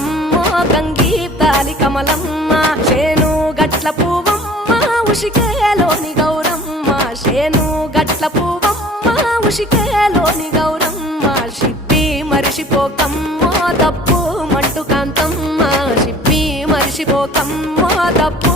మరిచిపోకమ్మో గంగీతాలి కమలమ్మ శేను గట్ల పువ్వమ్మ ఉషికేలోని గౌరమ్మ శేను గట్ల పువ్వమ్మ ఉషికేలోని గౌరమ్మ షిప్పి మరిచిపోకమ్మో తప్పు మంటు కాంతమ్మ షిప్పి మరిచిపోకమ్మో తప్పు